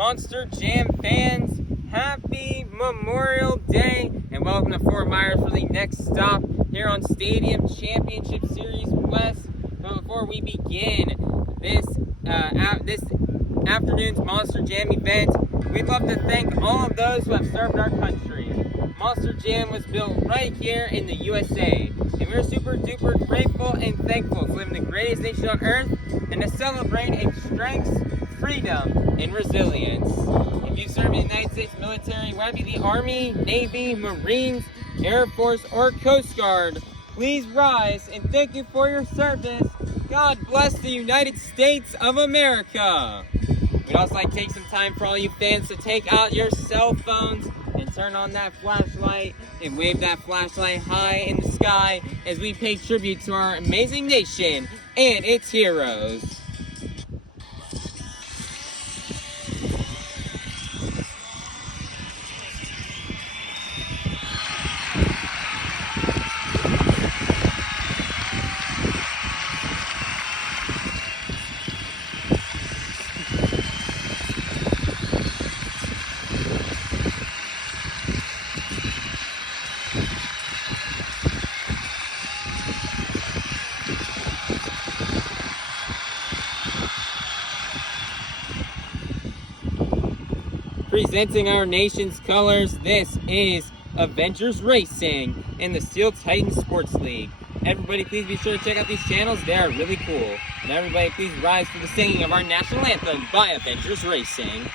Monster Jam fans, happy Memorial Day and welcome to Fort Myers for the next stop here on Stadium Championship Series West. But before we begin this afternoon's Monster Jam event, we'd love to thank all of those who have served our country. Monster Jam was built right here in the USA, and we're super duper grateful and thankful to live in the greatest nation on earth and to celebrate its strengths, freedom, and resilience. If you serve in the United States military, whether it be the Army, Navy, Marines, Air Force, or Coast Guard, please rise and thank you for your service. God bless the United States of America. We'd also like to take some time for all you fans to take out your cell phones and turn on that flashlight and wave that flashlight high in the sky as we pay tribute to our amazing nation and its heroes. Presenting our nation's colors, this is Avengers Racing and the Steel Titan Sports League. Everybody please be sure to check out these channels, they are really cool. And everybody please rise for the singing of our national anthem by Avengers Racing.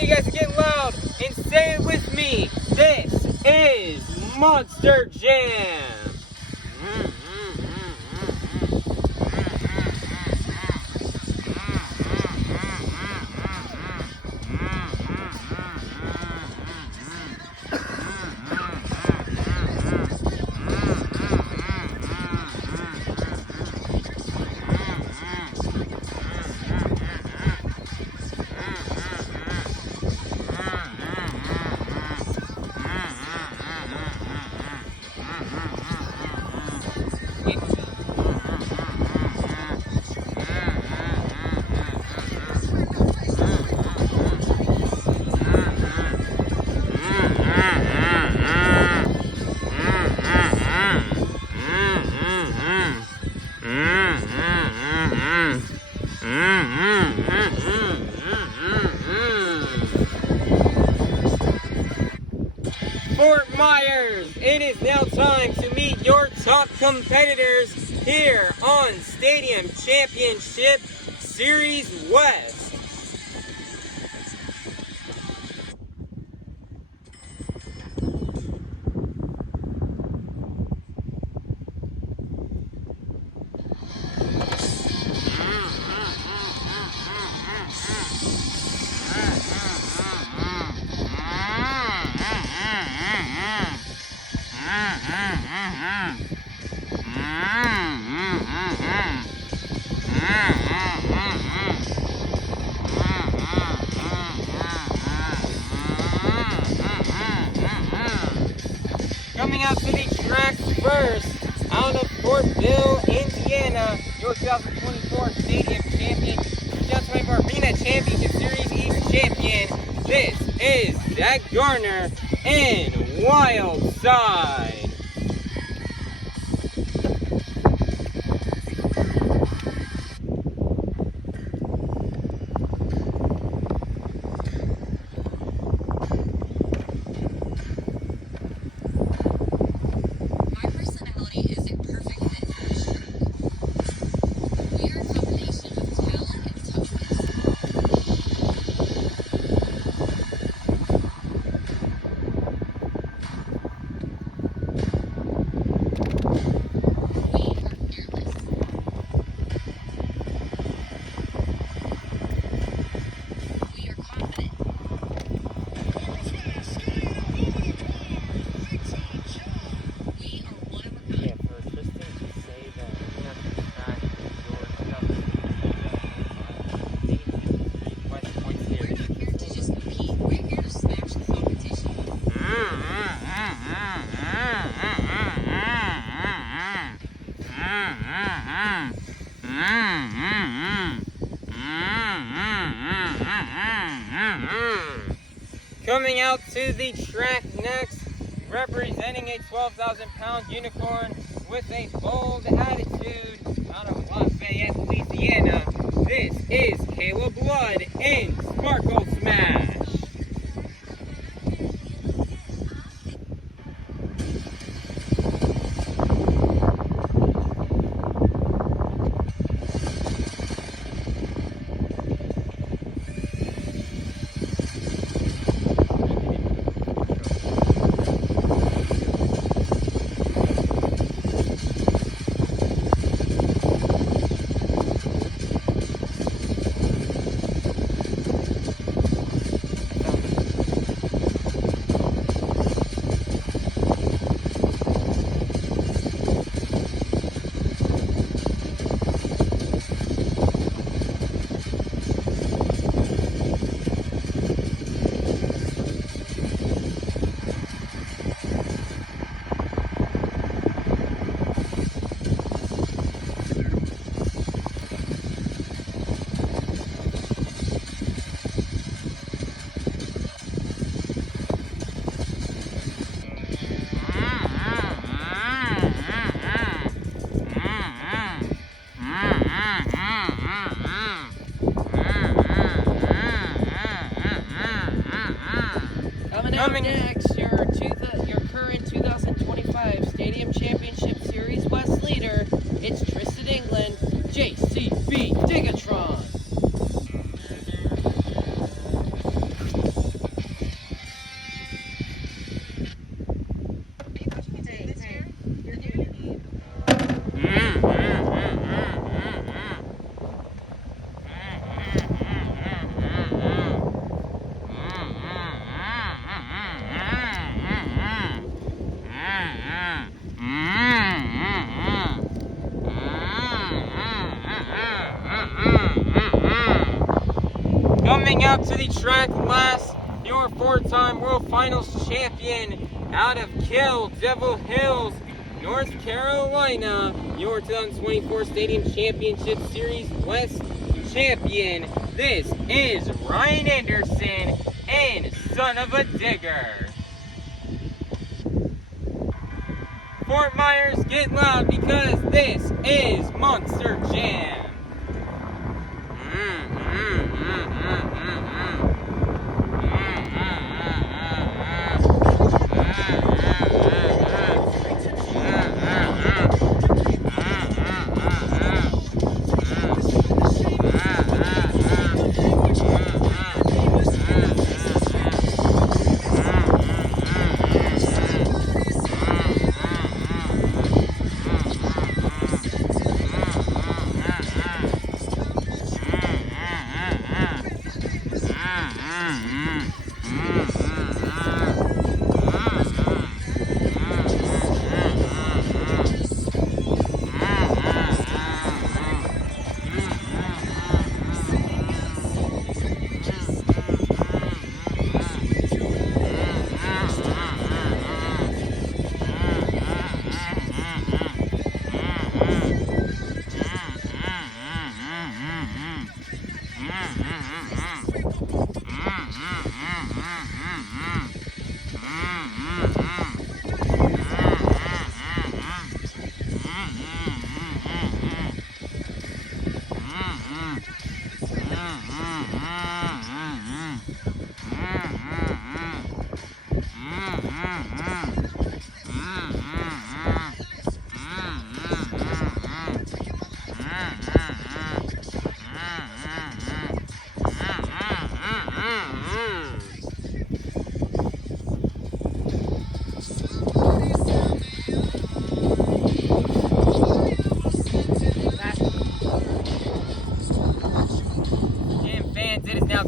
need you guys to get loud and say it with me. This is Monster Jam. Fort Myers, it is now time to meet your top competitors here on Stadium Championship Series West. Coming out to the tracks first, out of Fortville, Indiana, your 2024 Stadium Champion, 2024 Arena Championship Series East Champion. This is Zack Garner in Wild Side. Coming out to the track next, representing a 12,000-pound unicorn with a bold attitude out of Lafayette, Louisiana. This is Kayla Blood in Sparkle Smash. Coming up to the track last, your 4-time World Finals champion out of Kill Devil Hills, North Carolina, your 2024 Stadium Championship Series West champion. This is Ryan Anderson and Son of a Digger. Fort Myers, get loud because this is Monster Jam.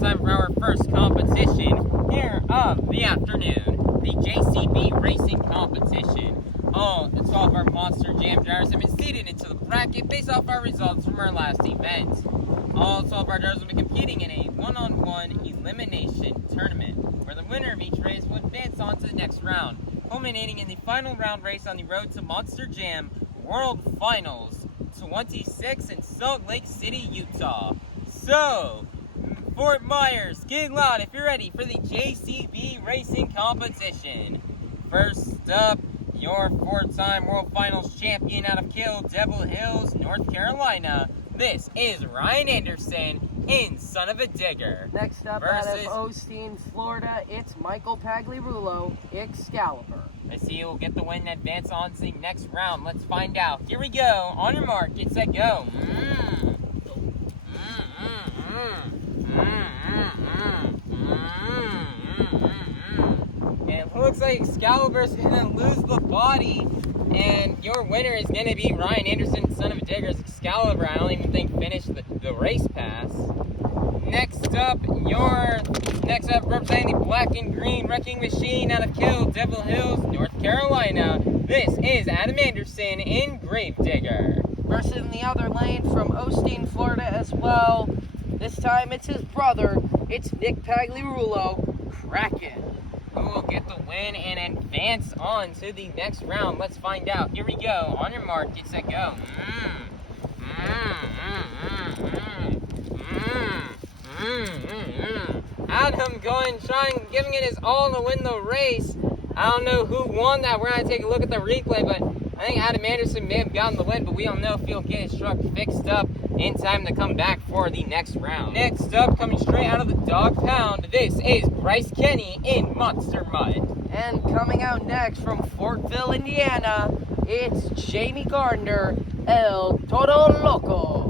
Time for our first competition here of the afternoon, the JCB Racing Competition. All 12 of our Monster Jam drivers have been seeded into the bracket based off our results from our last event. All 12 of our drivers will be competing in a one-on-one elimination tournament, where the winner of each race will advance on to the next round, culminating in the final round race on the road to Monster Jam World Finals 26 in Salt Lake City, Utah. So, Fort Myers, get loud if you're ready for the JCB Racing Competition. First up, your 4-time World Finals champion out of Kill Devil Hills, North Carolina. This is Ryan Anderson in Son of a Digger. Next up, out of Osteen, Florida, it's Michael Pagliarulo, Excaliber. I see who will get the win and advance on to the next round. Let's find out. Here we go. On your mark, get set, go. And it looks like Excaliber's gonna lose the body, and your winner is gonna be Ryan Anderson, Son of a Digger. Excaliber, I don't even think finished the race pass. Next up, representing the black and green wrecking machine out of Kill Devil Hills, North Carolina. This is Adam Anderson in Gravedigger. Versus in the other lane from Osteen, Florida as well. This time it's his brother. It's Nick Pagliarulo, Kraken. Who will get the win and advance on to the next round? Let's find out. Here we go. On your mark, get set, go. Adam giving it his all to win the race. I don't know who won that. We're going to take a look at the replay, but I think Adam Anderson may have gotten the win, but we don't know if he'll get his truck fixed up in time to come back for the next round. Next up, coming straight out of the dog pound, this is Bryce Kenny in Monster Mutt. And coming out next from Fortville, Indiana, it's Jamey Garner, El Toro Loco.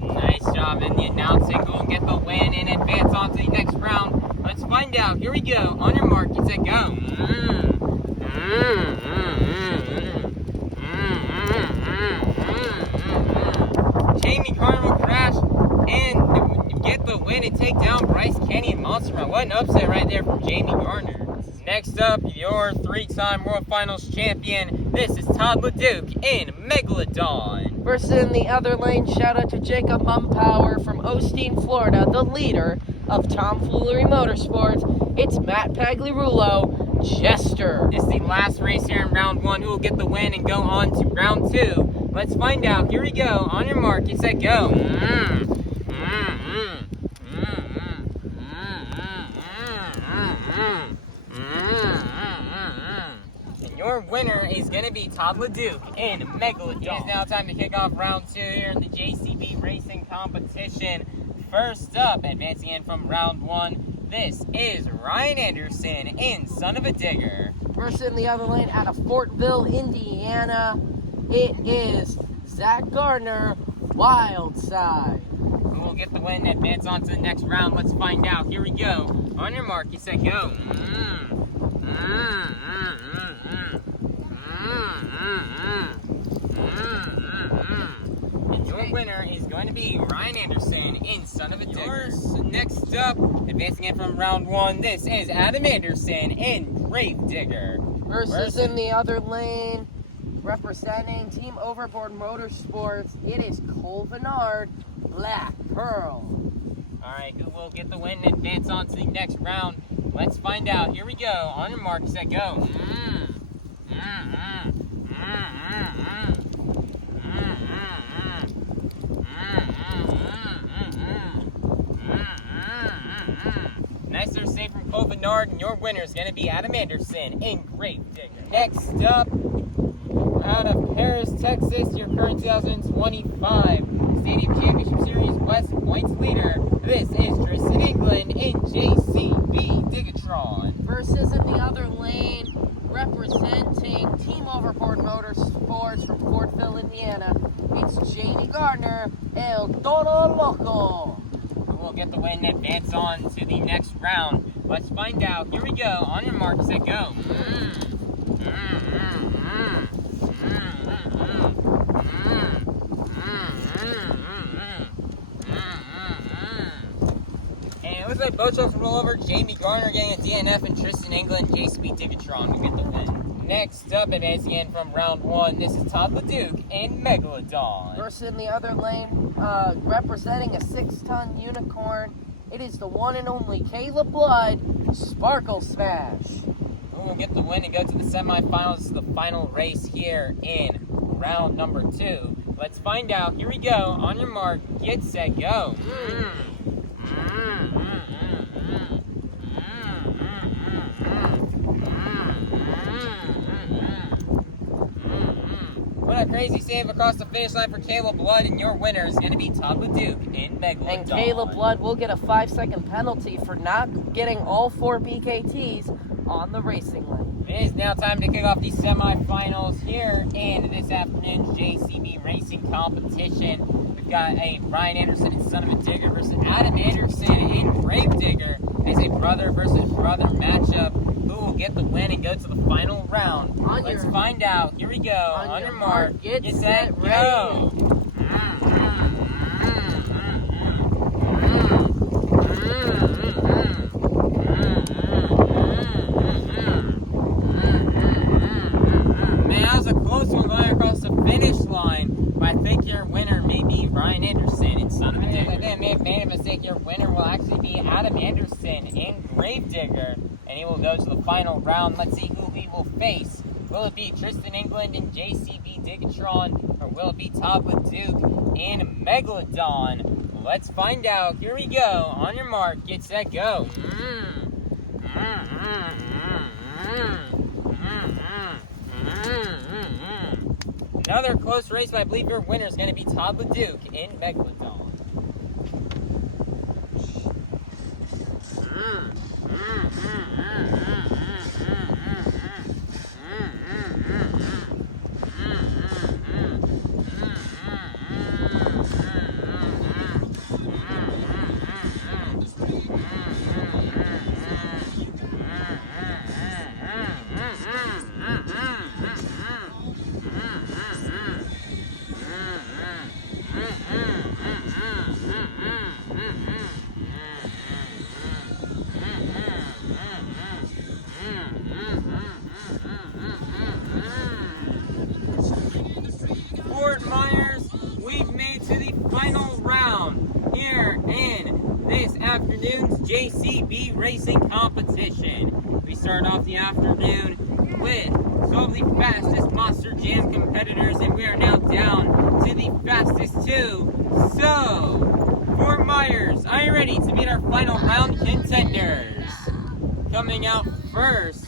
Nice job in the announcing. Who will get the win and advance on to the next round? Let's find out. Here we go. On your mark, get set, go. Jamey Garner will crash and get the win and take down Bryce Kenny and Monster Mutt. What an upset right there from Jamey Garner. Next up, your 3-time World Finals champion. This is Todd Leduc in Megalodon. Versus in the other lane, shout out to Jacob Mumpower from Osteen, Florida, the leader of Tomfoolery Motorsports, it's Matt Pagliarulo, Jester. This is the last race here in round 1. Who will get the win and go on to round 2? Let's find out. Here we go. On your mark, get set, go. And your winner is going to be Todd Leduc in Megalodon. It is now time to kick off round 2 here in the JCB racing competition. First up, advancing in from round 1, this is Ryan Anderson in Son of a Digger. First in the other lane out of Fortville, Indiana, it is Zack Garner, Wild Side. Who will get the win and advance on to the next round? Let's find out. Here we go. On your mark, you say go. And your winner is going to be Ryan Anderson in Son of a Digger. Next up, advancing in from round 1, this is Adam Anderson in Grave Digger. Versus in the other lane, representing Team Overboard Motorsports, it is Venard, Black Pearl. Alright, who will get the win and advance on to the next round? Let's find out. Here we go. On your mark, set, go. Nice or safe from Venard, and your winner is going to be Adam Anderson in Grave Digger. Next up, out of Paris, Texas, your current 2025 Stadium Championship Series West Points leader. This is Tristan England in JCB DIGatron. Versus in the other lane, representing Team Overboard Motorsports from Fortville, Indiana, it's Jamey Garner, El Toro Loco. Who will get the win and advance on to the next round? Let's find out. Here we go. On your mark, set, go. And it looks like both trucks roll over. Jamey Garner getting a DNF and Tristan England, JCB DIGatron to get the win. Next up, advancing in from round 1, this is Todd Leduc in Megalodon. Versus in the other lane, representing a 6-ton unicorn, it is the one and only Kayla Blood, Sparkle Smash. Who will get the win and go to the semifinals, the final race here in round number 2. Let's find out. Here we go. On your mark, get set, go. What a crazy save across the finish line for Kayla Blood, and your winner is going to be Todd Leduc in Megalodon. And Kayla Blood will get a 5-second penalty for not getting all 4 BKTs on the racing lane. It is now time to kick off the semifinals here in this afternoon's JCB racing competition. We've got a Ryan Anderson in Son of a Digger versus Adam Anderson in Grave Digger as a brother versus brother matchup. Who will get the win and go to the final round? Let's find out. Here we go. On your mark, get set, go. Man, that was a close one going across the finish line. But I think your winner may be Ryan Anderson in Son of a Digger. They may have made a mistake. Your winner will actually be Adam Anderson in Grave Digger. And he will go to the final round. Let's see who he will face. Will it be Tristan England in JCB DIGatron, or will it be Todd Leduc in Megalodon? Let's find out. Here we go. On your mark, get set, go. Another close race, but I believe your winner is going to be Todd Leduc in Megalodon. Myers, we've made to the final round here in this afternoon afternoon's JCB racing competition. We start off the afternoon with some of the fastest Monster Jam competitors, and we are now down to the fastest two. So, Fort Myers, are you ready to meet our final round contenders? Coming out first,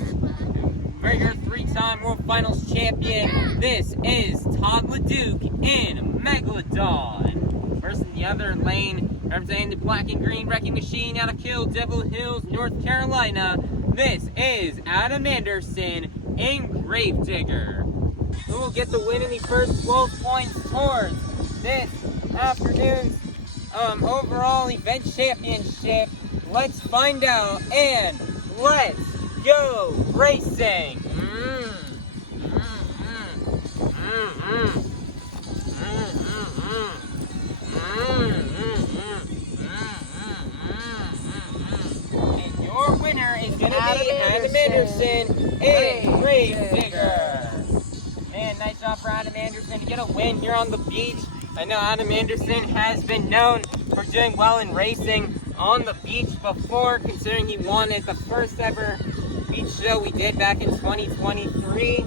regular three-time World Finals champion, this is Todd Leduc in Megalodon. First in the other lane, representing the black and green wrecking machine out of Kill Devil Hills, North Carolina, this is Adam Anderson in Gravedigger. Who will get the win in the first 12 points towards this afternoon's overall event championship? Let's find out, and let's go racing! And your winner is going to be Adam Anderson in Gravedigger. Man, nice job for Adam Anderson to get a win here on the beach. I know Adam Anderson has been known for doing well in racing on the beach before, considering he won at the first ever beach show we did back in 2023.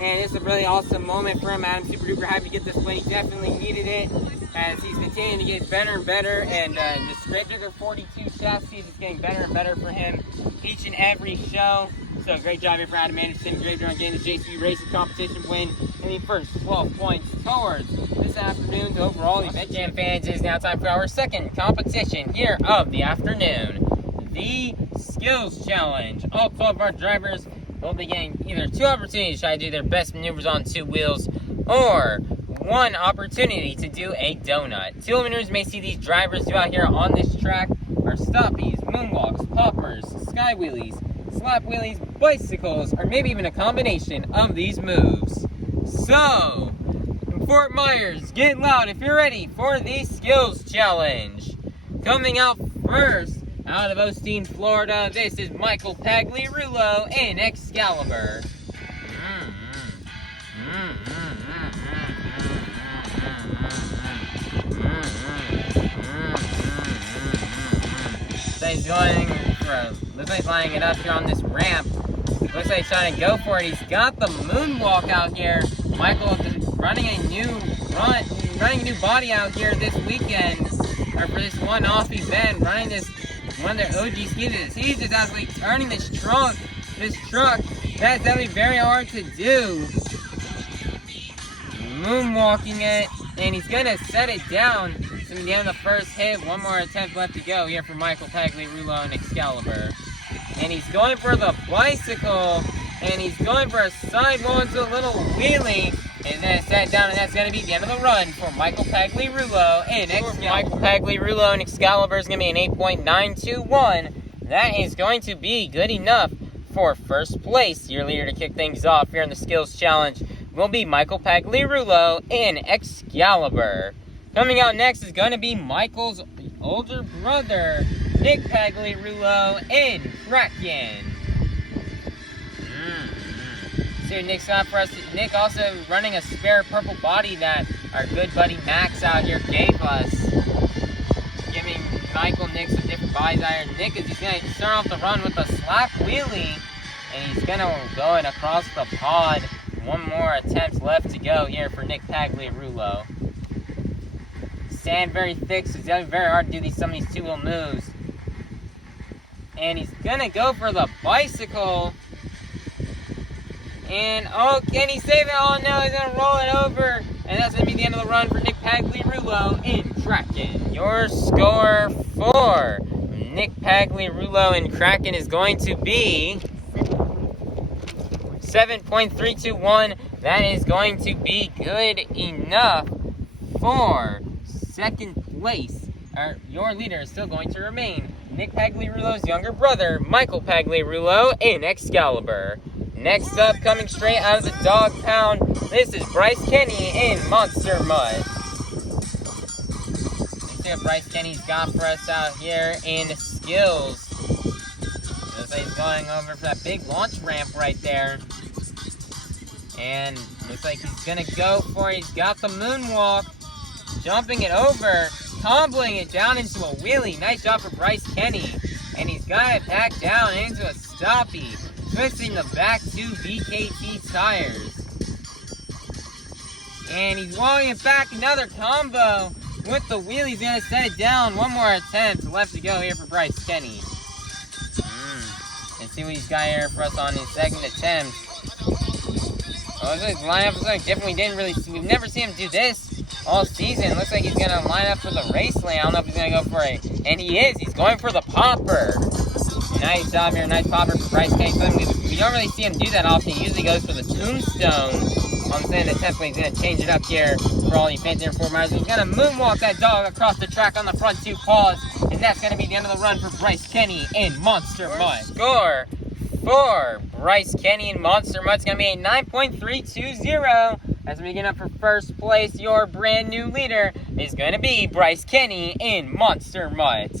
And it's a really awesome moment for him. Adam's super duper happy to get this win. He definitely needed it as he's continuing to get better and better. And this Gravedigger 42 chassis is getting better and better for him each and every show. So great job here for Adam Anderson. Gravedigger getting the JCB racing competition win in the first 12 points towards this afternoon's overall event. Jam fans, it is now time for our second competition here of the afternoon, the Skills Challenge. All 12 of our drivers will be getting either 2 opportunities to try to do their best maneuvers on 2 wheels, or 1 opportunity to do a donut. 2 maneuvers may see these drivers do out here on this track are stoppies, moonwalks, poppers, sky wheelies, slap wheelies, bicycles, or maybe even a combination of these moves. So, Fort Myers, get loud if you're ready for the Skills Challenge. Coming out first, out of Osteen, Florida, this is Michael Pagliarulo in Excaliber. So he's going for, looks like he's lining it up here on this ramp. Looks like he's trying to go for it. He's got the moonwalk out here. Michael is running a new body out here this weekend, or for this one-off event, running this one of their OG skis. He's just actually turning this truck. That's definitely very hard to do. Moonwalking it, and he's gonna set it down. So in the end of the first hit, 1 more attempt left to go here for Michael Pagliarulo and Excaliber. And he's going for the bicycle, and he's going for a sidewall into a little wheelie. And then set down, and that's going to be the end of the run for Michael Pagliarulo and Excaliber. Michael Pagliarulo and Excaliber is going to be an 8.921. That is going to be good enough for first place. Your leader to kick things off here in the Skills Challenge will be Michael Pagliarulo and Excaliber. Coming out next is going to be Michael's older brother, Nick Pagliarulo and Kraken. So Nick's got for us. Nick also running a spare purple body that our good buddy Max out here gave us. Giving Michael and Nick some different bodies out here. Nick he's going to start off the run with a slap wheelie. And he's going to go in across the pod. 1 more attempt left to go here for Nick Pagliarulo. Sand very thick, so it's going to be very hard to do some of these 2-wheel moves. And he's going to go for the bicycle. And, oh, can he save it? Oh, no, he's going to roll it over. And that's going to be the end of the run for Nick Pagliarulo in Kraken. Your score for Nick Pagliarulo in Kraken is going to be 7.321. That is going to be good enough for second place. Your leader is still going to remain Nick Pagliarulo's younger brother, Michael Pagliarulo in Excaliber. Next up, coming straight out of the dog pound, this is Bryce Kenny in Monster Mutt. Let's see what Bryce Kenny's got for us out here in Skills. Looks like he's going over for that big launch ramp right there. And looks like he's gonna go for it. He's got the moonwalk, jumping it over. tumbling it down into a wheelie. Nice job for Bryce Kenny. And he's got it back down into a stoppie, twisting the back two BKT tires. And he's walking it back, another combo with the wheel. He's going to set it down. One more attempt left to go here for Bryce Kenny. Let's see what he's got here for us on his second attempt. Oh, looks like his lineup is like different. We've never seen him do this all season. Looks like he's going to line up for the race lane. I don't know if he's going to go for a, and he is. He's going for the popper. Nice job here. Nice popper for Bryce Kenny. We don't really see him do that often. He usually goes for the tombstone. I'm saying that definitely he's going to change it up here for all you fancy reformers. He's going to moonwalk that dog across the track on the front two paws. And that's going to be the end of the run for Bryce Kenny in Monster Mutt. Score for Bryce Kenny in Monster Mutt is going to be a 9.320. As we get up for first place, your brand new leader is going to be Bryce Kenny in Monster Mutt.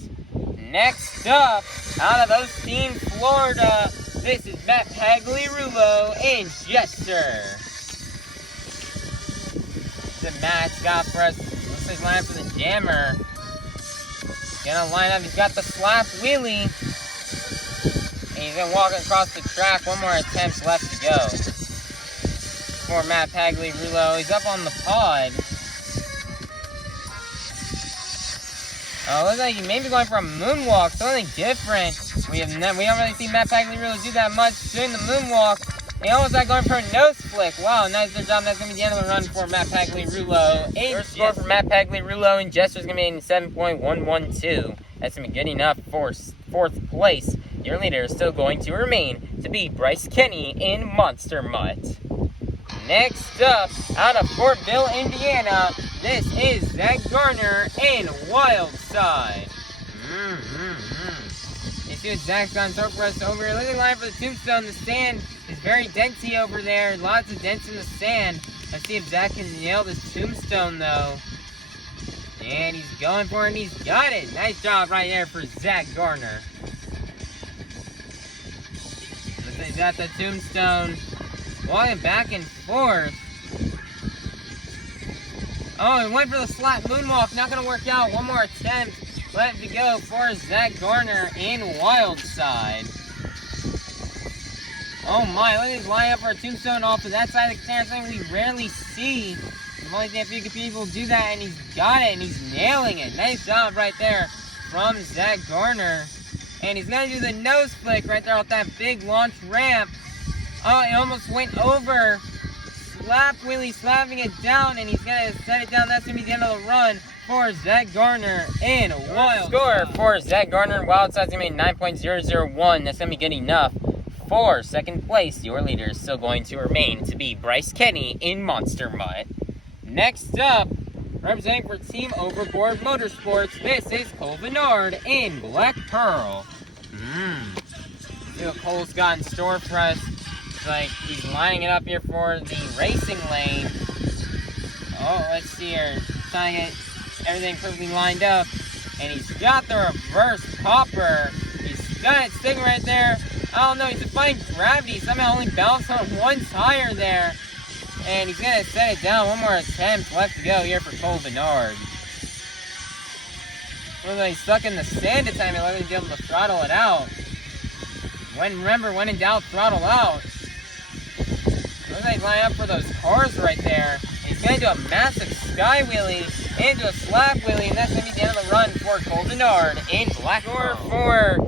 Next up, out of those Team Florida, this is Pagliarulo and Jester. The Matt's got for us. Looks like he's lining up for the jammer. Gonna line up. He's got the slap wheelie. And he's gonna walk across the track. One more attempt left to go for Matt Pagliarulo. He's up on the pod. Oh, looks like he may be going for a moonwalk. Something different. We don't really see Matt Pagliarulo do that much doing the moonwalk. He almost got going for a nose flick. Wow, nice job. That's going to be the end of the run for Matt Pagliarulo. First score for Matt Pagliarulo and Jester is going to be in 7.112. That's going to be good enough for fourth place. Your leader is still going to remain to be Bryce Kenny in Monster Mutt. Next up, out of Fort Bill, Indiana, this is Zack Garner in Wild Side. You see what Zack's got in store for us over here. Look at the line for the tombstone. The sand is very denty over there. Lots of dents in the sand. Let's see if Zack can nail this tombstone, though. And he's going for it, and he's got it. Nice job right there for Zack Garner. Looks like he's got the tombstone. Walking back and forth. Oh, he went for the slap moonwalk. Not going to work out. One more attempt left to go for Zack Garner in Wild Side. Oh my, look at his line up for a tombstone off of that side of the camera. Something we rarely see. I've only seen a few people do that, and he's got it, and he's nailing it. Nice job right there from Zack Garner. And he's going to do the nose flick right there off that big launch ramp. Oh, it almost went over. Slap wheelie, slapping it down, and he's going to set it down. That's going to be the end of the run for Zack Garner in Wild Score for Zack Garner in Wild Side is going to be 9.001. That's going to be good enough for second place. Your leader is still going to remain to be Bryce Kenny in Monster Mutt. Next up, representing for Team Overboard Motorsports, this is Venard in Black Pearl. See what Cole's got in store for us. It's like he's lining it up here for the racing lane. Oh, let's see here. Trying to get everything perfectly lined up. And he's got the reverse popper. He's got it sticking right there. I don't know, he's defying gravity. Somehow only bounced on one tire there. And he's going to set it down. One more attempt left to go here for Venard. Looks like he's stuck in the sand at the time. He'll be able to throttle it out. Remember, when in doubt, throttle out. Looks like he's lining up for those cars right there. And he's going to do a massive sky wheelie into a slap wheelie. And that's going to be the end of the run for Venard in Black Pearl. For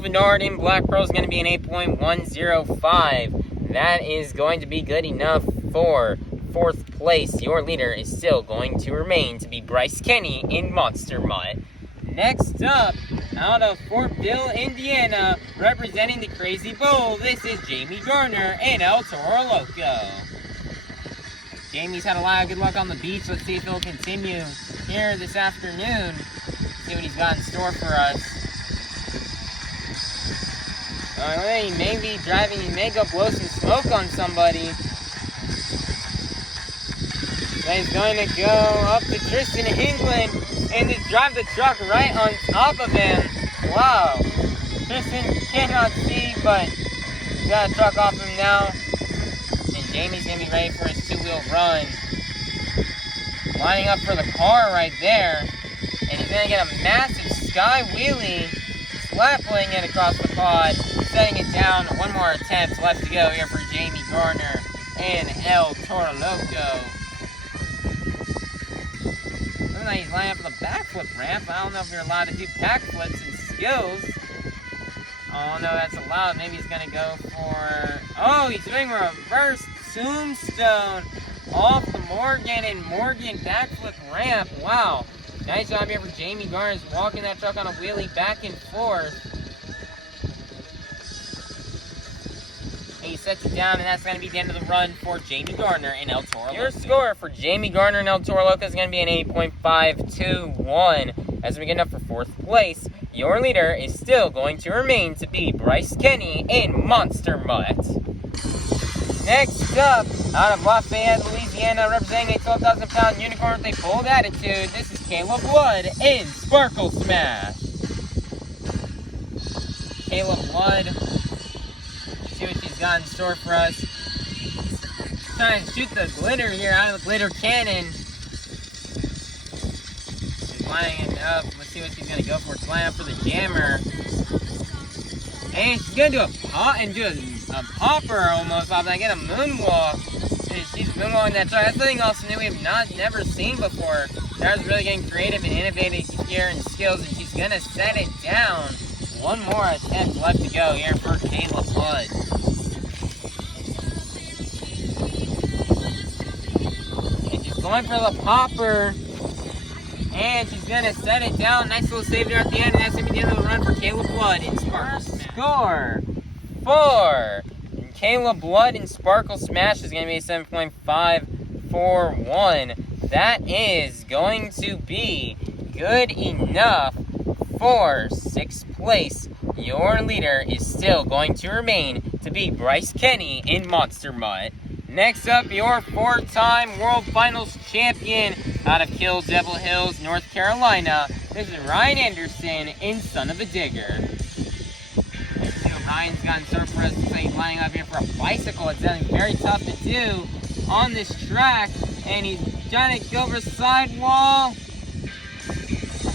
Venard in Black Pearl is going to be an 8.105. That is going to be good enough for fourth place. Your leader is still going to remain to be Bryce Kenny in Monster Mutt. Next up, out of Fort Bill, Indiana, representing the Crazy Bull, this is Jamey Garner and El Toro Loco. Jamey's had a lot of good luck on the beach. Let's see if he'll continue here this afternoon. See what he's got in store for us. He may be driving, he may go blow some smoke on somebody. But he's going to go up to Tristan England and just drive the truck right on top of him. Wow. Tristan cannot see, but he's got a truck off him now. And Jamey's going to be ready for his two-wheel run. Lining up for the car right there. He's gonna get a massive sky wheelie, slapling it across the pod, setting it down. One more attempt left to go here for Jamey Garner and El Toro Loco. Looks like he's lining up for the backflip ramp. I don't know if you're allowed to do backflips and skills. Oh no, that's allowed. Maybe he's gonna go for... Oh, he's doing a reverse tombstone off the Morgan and Morgan backflip ramp. Wow. Nice job here for Jamey Garner. He's walking that truck on a wheelie back and forth. He sets it down, and that's going to be the end of the run for Jamey Garner and El Toro Loco. Your score for Jamey Garner and El Toro Loco is going to be an 8.521. As we get up for 4th place, your leader is still going to remain to be Bryce Kenny in Monster Mutt. Next up, out of Lafayette, Louisiana, representing a 12,000-pound unicorn with a bold attitude, this is Kayla Blood in Sparkle Smash. Kayla Blood, see what she's got in store for us. Trying to shoot the glitter here out of the glitter cannon. She's lining it up. Let's see what she's going to go for. She's lining up for the jammer. And she's going to do a popper almost off that. Get a moonwalk. She's moonwalking that truck. That's something else new we've never seen before. Tara's really getting creative and innovative here in skills, and she's going to set it down. One more attempt left to go here for Kayla Blood. And she's going for the popper. And she's going to set it down. Nice little save there at the end. And that's going to be the end of the run for Kayla Blood in Sparkle Smash. Score 4. And Kayla Blood in Sparkle Smash is going to be a 7.541. That is going to be good enough for 6th place. Your leader is still going to remain to be Bryce Kenny in Monster Mutt. Next up, your 4-time World Finals champion out of Kill Devil Hills, North Carolina. This is Ryan Anderson in Son of a Digger. Let's see what Ryan's got in store for us. Looks like he's lining up here for a bicycle. It's something very tough to do on this track. And he's trying to go over the sidewall.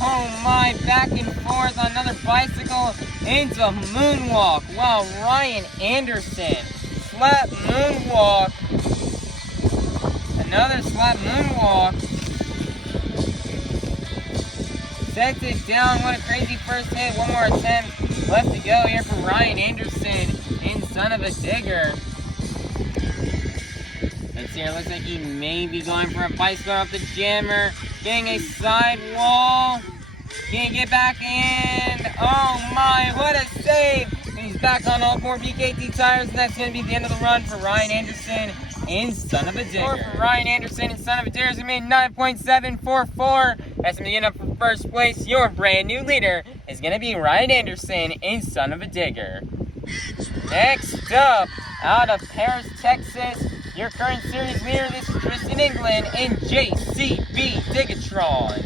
Oh my, back and forth on another bicycle into moonwalk. Wow, Ryan Anderson. Slap moonwalk. Another slap moonwalk. Sets it down. What a crazy first hit. One more attempt left to go here for Ryan Anderson in Son of a Digger. Let's see here. Looks like he may be going for a bicycle off the jammer. Getting a sidewall. Can't get back in. Oh my, what a save. And he's back on all 4 BKT tires. And that's going to be the end of the run for Ryan Anderson in Son of a Digger. For Ryan Anderson in Son of a Digger is going to be 9.744. That's going to get up for 1st place. Your brand new leader is going to be Ryan Anderson in Son of a Digger. Next up, out of Paris, Texas, your current series leader, this is Tristan England in JCB DIGatron.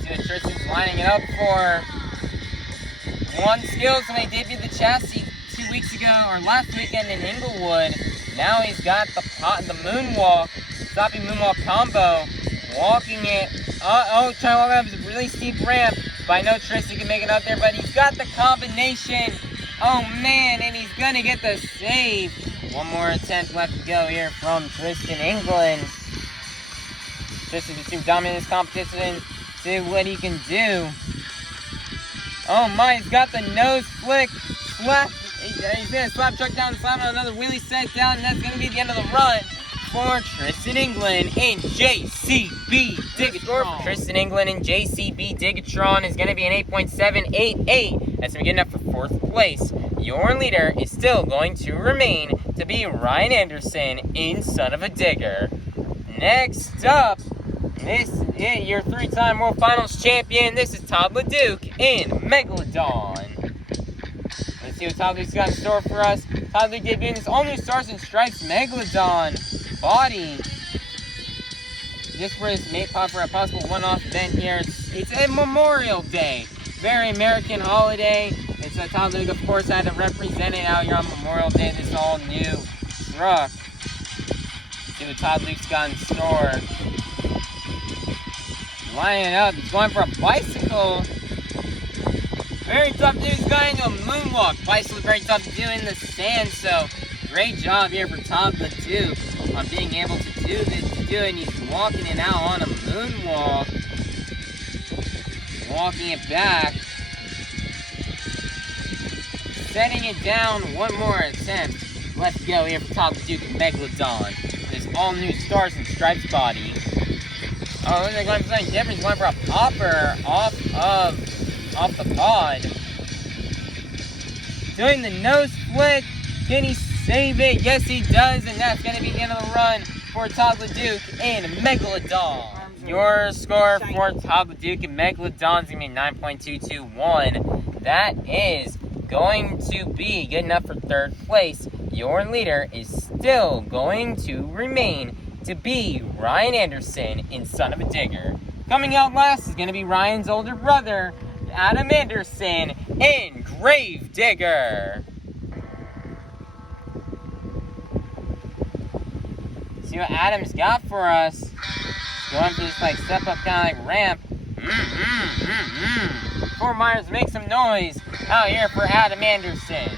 See what Tristan's lining it up for. 1 skills when they debuted the chassis 2 weeks ago, or last weekend in Inglewood. Now he's got the moonwalk, stopping moonwalk combo, walking it. Trying to walk up a really steep ramp. But I know Tristan can make it up there, but he's got the combination. Oh man, and he's gonna get the save. One more attempt left to go here from Tristan England. Tristan is too dominant in this competition. See what he can do. Oh my, he's got the nose flick. Slap. He's gonna slap truck down, slam on another wheelie set down, and that's gonna be the end of the run for Tristan England in JCB DIGatron. Score for Tristan England in JCB DIGatron is gonna be an 8.788. That's gonna be good enough for 4th place. Your leader is still going to remain to be Ryan Anderson in Son of a Digger. Next up, this is your 3-time World Finals champion. This is Todd Leduc in Megalodon. Let's see what Todd Leduc's got in store for us. Todd Leduc debuting his all-new Stars and Stripes Megalodon body. Just for his mate pop for a possible one-off event here. It's a Memorial Day. Very American holiday. It's a Todd Leduc, of course, had to represent it out here on Memorial Day. This all-new truck. Let's see what Todd Leduc's got in store. lining up. He's going for a bicycle. Very tough to do. He's going into a moonwalk. Bicycle is very tough to do in the sand, so great job here for Todd Leduc on being able to do this. And he's walking it out on a moonwalk. Walking it back. Setting it down. One more attempt. Let's go here for Todd Leduc and Megalodon. This all-new Stars and Stripes body. Oh, they're going for something different. He's going for a popper off the pod. Doing the nose split. Can he save it? Yes, he does. And that's going to be the end of the run for Todd Leduc and Megalodon. Your score for Todd Leduc and Megalodon is going to be 9.221. That is going to be good enough for third place. Your leader is still going to remain to be Ryan Anderson in Son of a Digger. Coming out last is going to be Ryan's older brother, Adam Anderson in Grave Digger. See what Adam's got for us. Going for this like step up kind of like ramp. Fort Myers, make some noise out here for Adam Anderson.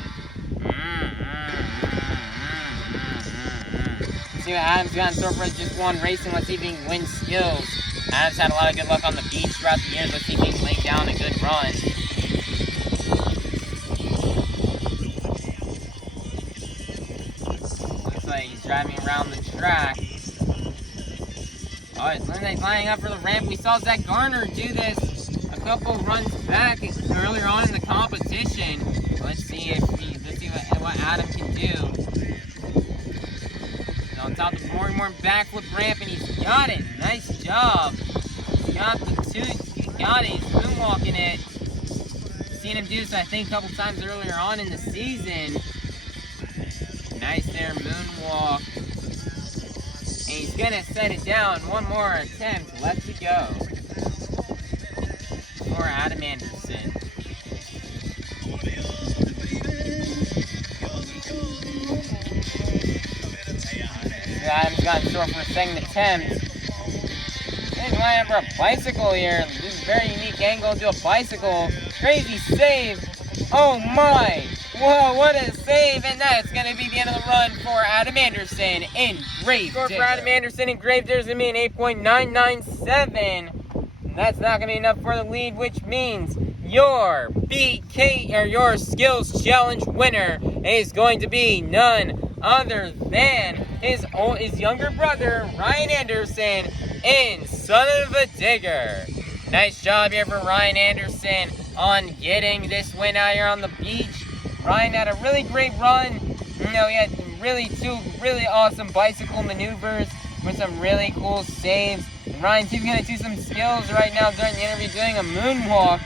See what Adam's got in store for us. Just one racing. Let's see if he can win skills. Adam's had a lot of good luck on the beach throughout the years. Let's see if he can lay down a good run. Looks like he's driving around the track. Alright, Lindsay's lining up for the ramp. We saw Zack Garner do this a couple runs back earlier on in the competition. Let's see what Adam can do. On top of the more backflip ramp, and he's got it. Nice job. He's got the two. He got it. He's moonwalking it. Seen him do this, I think, a couple times earlier on in the season. Nice there, moonwalk. And he's gonna set it down. One more attempt left to go for Adam Anderson. Adam's got in store for a second attempt. He's lining up for a bicycle here. This is a very unique angle to a bicycle. Crazy save. Oh my. Whoa, what a save. And that's going to be the end of the run for Adam Anderson in Grave Digger. Score for Adam Anderson in Grave Digger is going to be an 8.997. And that's not going to be enough for the lead, which means your BK or your skills challenge winner is going to be none other than his younger brother, Ryan Anderson, in Son of a Digger. Nice job here for Ryan Anderson on getting this win out here on the beach. Ryan had a really great run. You know, he had two really awesome bicycle maneuvers with some really cool saves. And Ryan's even going to do some skills right now during the interview, doing a moonwalk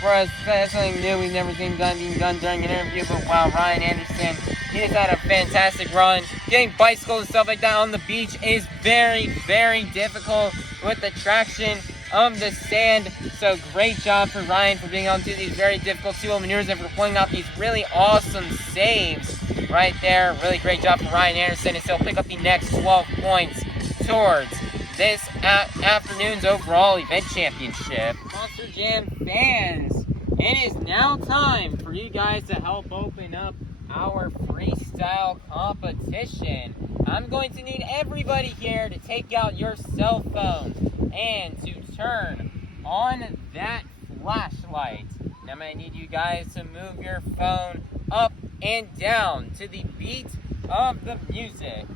for us. That's something new we've never seen being done during an interview. But wow, Ryan Anderson, he just had a fantastic run. Getting bicycles and stuff like that on the beach is very, very difficult with the traction of the sand. So great job for Ryan for being able to do these very difficult two-wheel maneuvers and for pulling out these really awesome saves right there. Really great job for Ryan Anderson, and he'll pick up the next 12 points towards this afternoon's overall event championship. Monster Jam fans, it is now time for you guys to help open up our freestyle competition. I'm going to need everybody here to take out your cell phone and to turn on that flashlight. Now I'm going to need you guys to move your phone up and down to the beat of the music.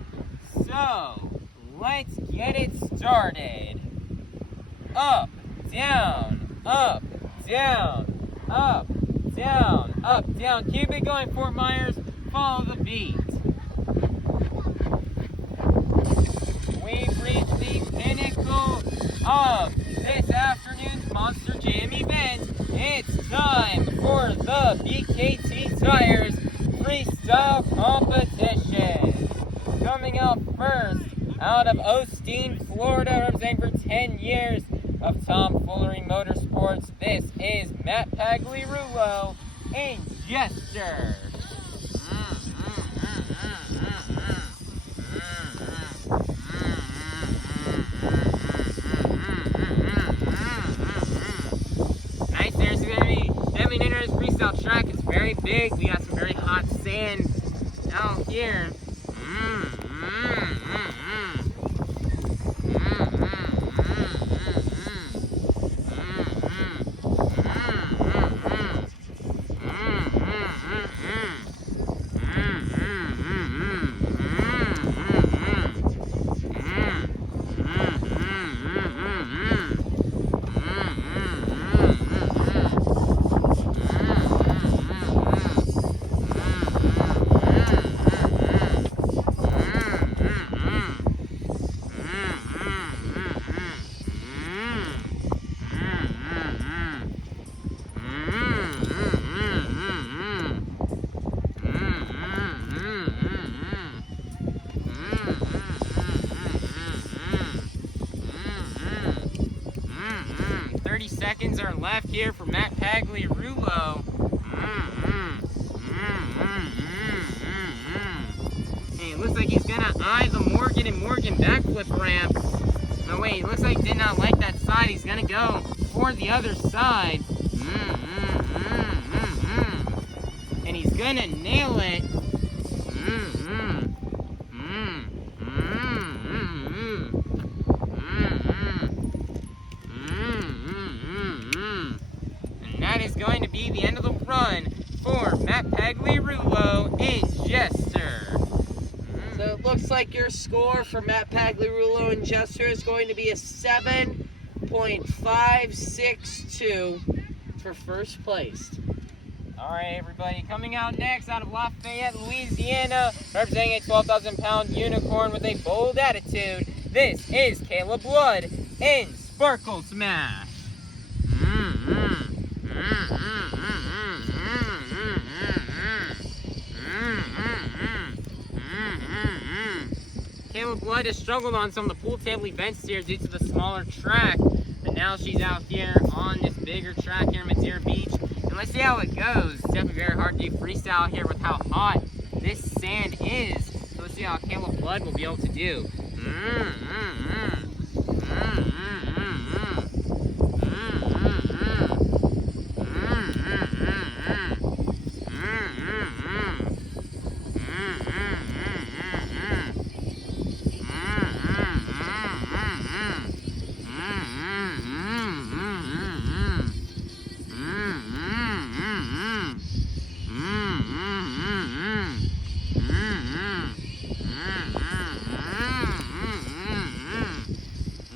So, let's get it started. Up, down, up, down, up, down, up, down. Keep it going, Fort Myers. Follow the beat. We've reached the pinnacle of this afternoon's Monster Jam event. It's time for the BKT Tires Freestyle Competition. Coming up first, out of Osteen, Florida, representing for 10 years of tomfoolery motorsports, this is Matt Pagliarulo and Jester. track is very big. We got some very hot sand out here. Seconds are left here for Matt Pagliarulo. Hey, it looks like he's gonna eye the Morgan and Morgan backflip ramp. No, wait, it looks like he did not like that side. He's gonna go for the other side. And he's gonna nail it. That is going to be the end of the run for Matt Pagliarulo and Jester. So it looks like your score for Matt Pagliarulo and Jester is going to be a 7.562 for first place. All right, everybody, coming out next out of Lafayette, Louisiana, representing a 12,000-pound unicorn with a bold attitude, this is Kayla Blood and Sparkle Smash. Kayla Blood has struggled on some of the pool table events here due to the smaller track, but now she's out here on this bigger track here in Madeira Beach. And let's see how it goes. It's definitely very hard to do freestyle here with how hot this sand is. So let's see how Kayla Blood will be able to do.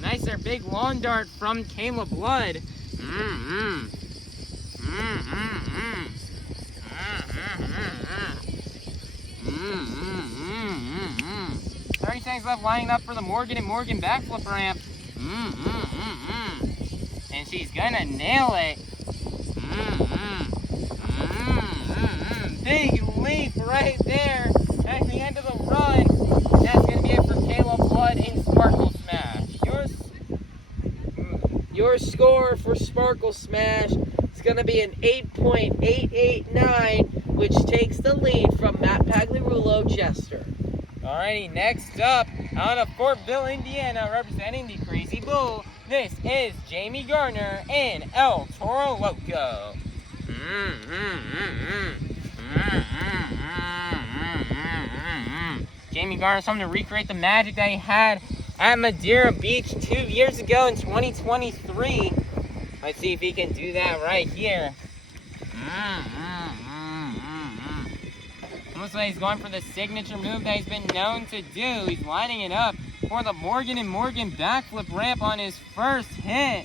Nice there, big lawn dart from Kayla Blood. 30 seconds left, lining up for the Morgan and Morgan backflip ramp. And she's gonna nail it. Big leap right there at the end of the run. That's gonna be it for Kayla Blood and Sparkle Smash. Your score for Sparkle Smash is going to be an 8.889, which takes the lead from Matt Pagliarulo Jester. Alrighty, next up, out of Fortville, Indiana, representing the Crazy Bull, this is Jamey Garner and El Toro Loco. Jamey Garner is something to recreate the magic that he had at Madeira Beach 2 years ago in 2023. Let's see if he can do that right here. Looks like he's going for the signature move that he's been known to do. He's lining it up for the Morgan and Morgan backflip ramp on his first hit.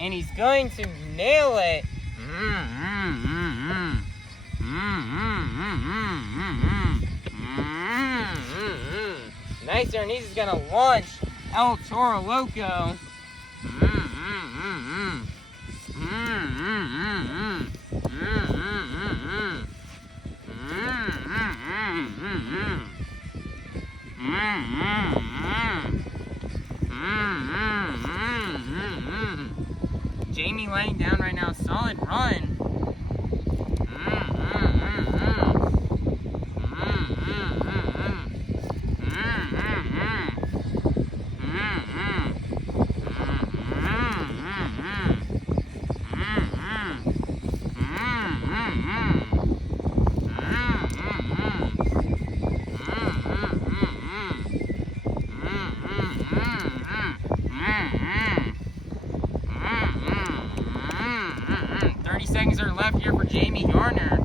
And he's going to nail it. Nice there, and he's gonna launch El Toro Loco. Jamey laying down right now, solid run. here for Jamey Garner.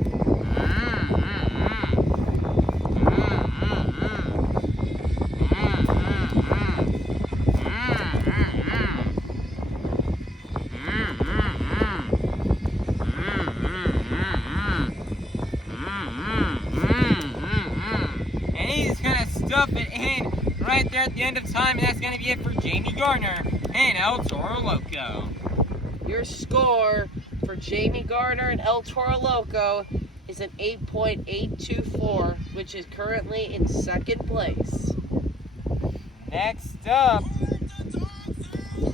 And he's gonna stuff it in right there at the end of time, and that's gonna be it for Jamey Garner and El Toro Loco. Your score for Jamey Garner and El Toro Loco is an 8.824, which is currently in second place. Next up,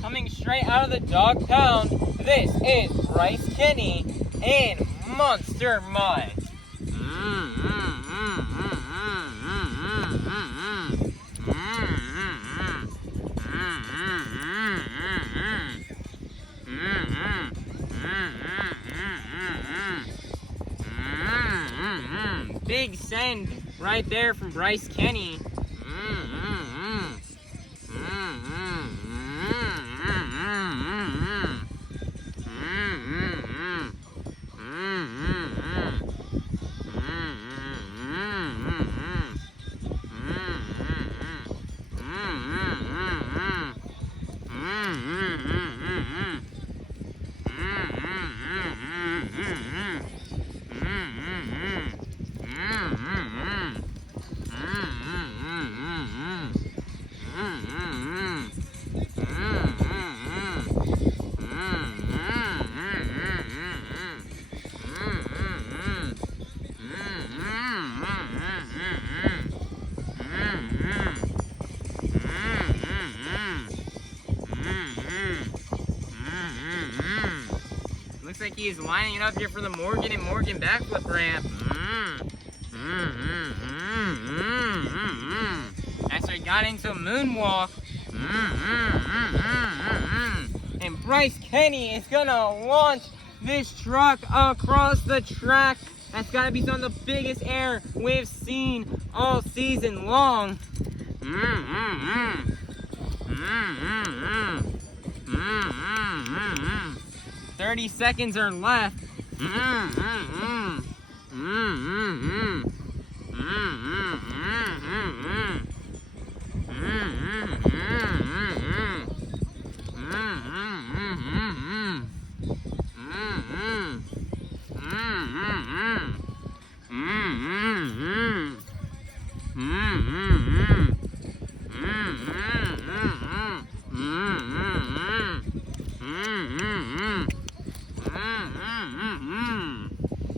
coming straight out of the dog pound, this is Bryce Kenny and Monster Mutt. Big send right there from Bryce Kenny. Looks like he's lining it up here for the Morgan and Morgan backflip ramp. That's where he got into a moonwalk. And Bryce Kenny is gonna launch this truck across the track. That's gotta be some of the biggest air we've seen all season long. 30 seconds are left.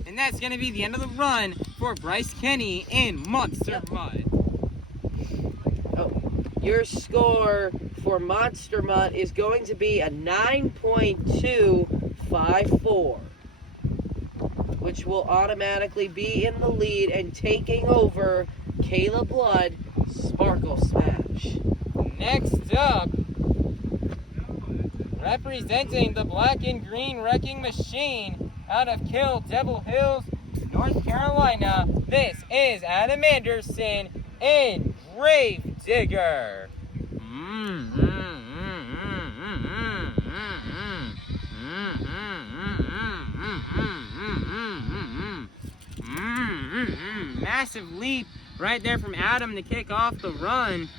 And that's going to be the end of the run for Bryce Kenny and Monster Mutt. Oh, your score for Monster Mutt is going to be a 9.254, which will automatically be in the lead and taking over Kayla Blood Sparkle Smash. Next up, representing the black and green wrecking machine out of Kill Devil Hills, North Carolina, this is Adam Anderson and Grave Digger. Massive leap right there from Adam to kick off the run.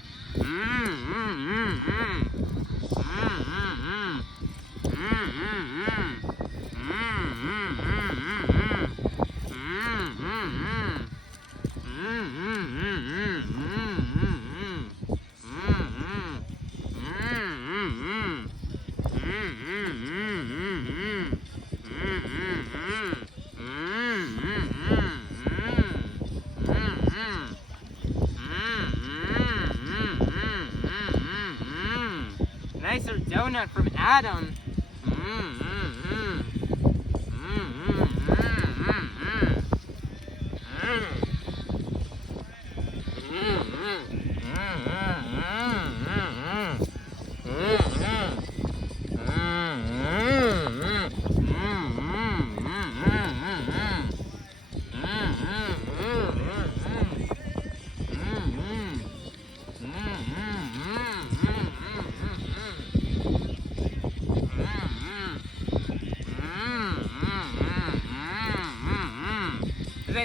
Nicer donut from Adam.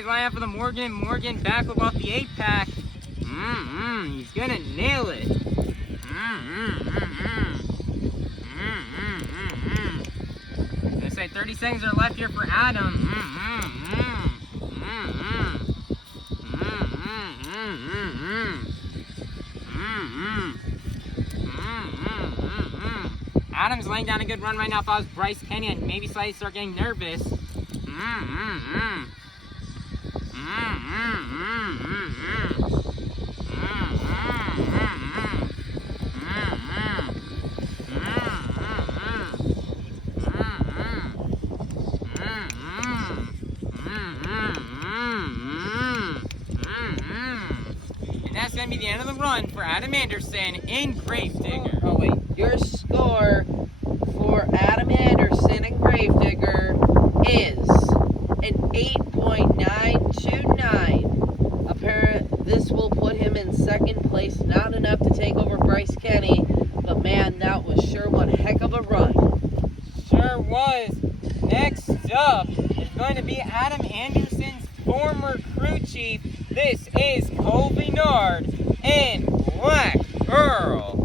he's lining up for the Morgan. Morgan back up off the 8-pack. He's gonna nail it. They say 30 seconds are left here for Adam. Adam's laying down a good run right now. If I was Bryce Kenny, I'd maybe slightly start getting nervous. And that's going to be the end of the run for Adam Anderson in Gravedigger. Oh wait, your score for Adam Anderson and Gravedigger is an 8.929. Apparently, this will put him in second place. Not enough to take over Bryce Kenny, but man, that was sure one heck of a run. Sure was. Next up is going to be Adam Anderson's former crew chief. This is Venard in Black Pearl.